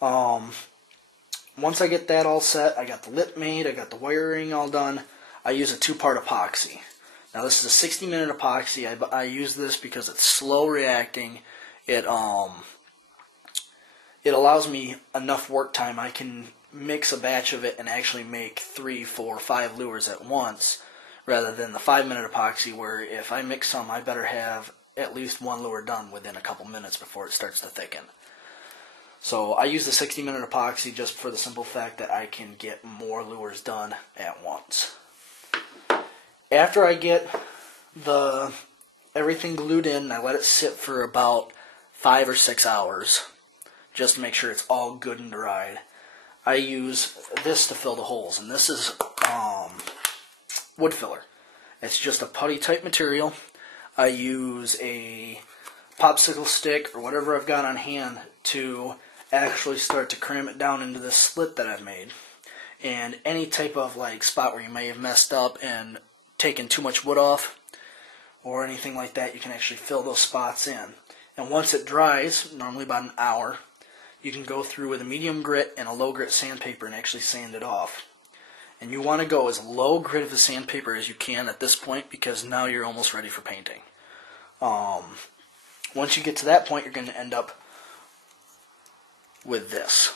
Once I get that all set, I got the lip made, I got the wiring all done, I use a 2-part epoxy. Now this is a 60-minute epoxy. I use this because it's slow reacting. It allows me enough work time. I can mix a batch of it and actually make 3, 4, 5 lures at once, rather than the 5-minute epoxy where if I mix some, I better have at least 1 lure done within a couple minutes before it starts to thicken. So I use the 60-minute epoxy just for the simple fact that I can get more lures done at once. After I get everything glued in, I let it sit for about 5 or 6 hours just to make sure it's all good and dried. I use this to fill the holes, and this is wood filler. It's just a putty type material. I use a popsicle stick or whatever I've got on hand to actually start to cram it down into this slit that I've made. And any type of spot where you may have messed up and taken too much wood off or anything like that, you can actually fill those spots in. And once it dries, normally about an hour, you can go through with a medium grit and a low grit sandpaper and actually sand it off. And you want to go as low grit of a sandpaper as you can at this point, because now you're almost ready for painting. Once you get to that point, you're going to end up with this.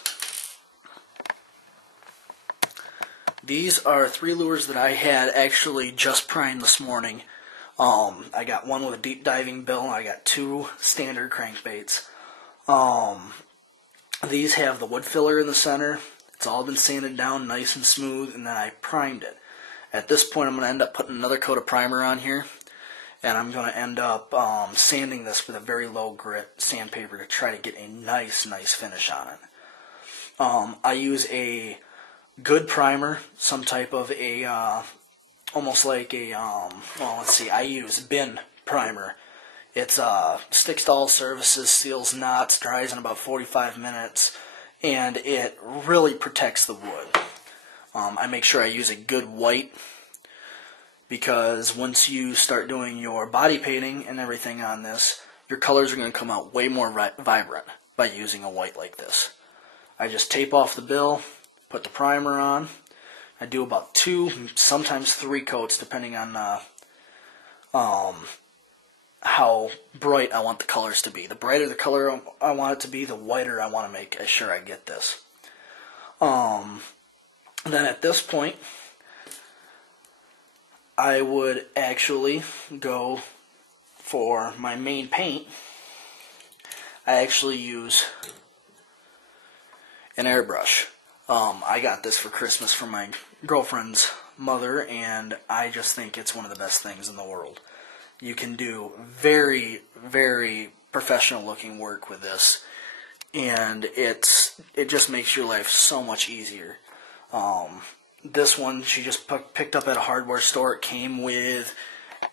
These are 3 lures that I had actually just primed this morning. I got one with a deep diving bill, and I got 2 standard crankbaits. These have the wood filler in the center. It's all been sanded down nice and smooth, and then I primed it. At this point, I'm going to end up putting another coat of primer on here, and I'm going to end up sanding this with a very low grit sandpaper to try to get a nice finish on it. I use a good primer, some type of a, almost like a, well, let's see, I use bin primer. It's sticks to all surfaces, seals knots, dries in about 45 minutes, and it really protects the wood. I make sure I use a good white, because once you start doing your body painting and everything on this, your colors are going to come out way more vibrant by using a white like this. I just tape off the bill, put the primer on. I do about 2, sometimes 3 coats, depending on how bright I want the colors to be. The brighter the color I want it to be, the whiter I want to make sure I get this. Then at this point, I would actually go for my main paint. I actually use an airbrush. I got this for Christmas from my girlfriend's mother, and I just think it's one of the best things in the world. You can do very professional looking work with this, and it just makes your life so much easier. This one she just picked up at a hardware store. It came with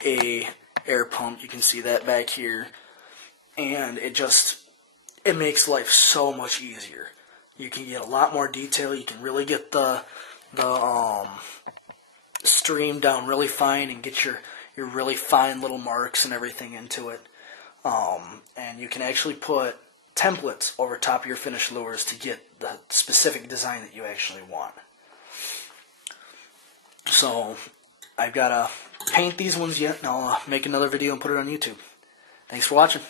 a air pump. You can see that back here, and it makes life so much easier. You can get a lot more detail. You can really get the stream down really fine and get your really fine little marks and everything into it. And you can actually put templates over top of your finished lures to get the specific design that you actually want. So I've got to paint these ones yet, and I'll make another video and put it on YouTube. Thanks for watching.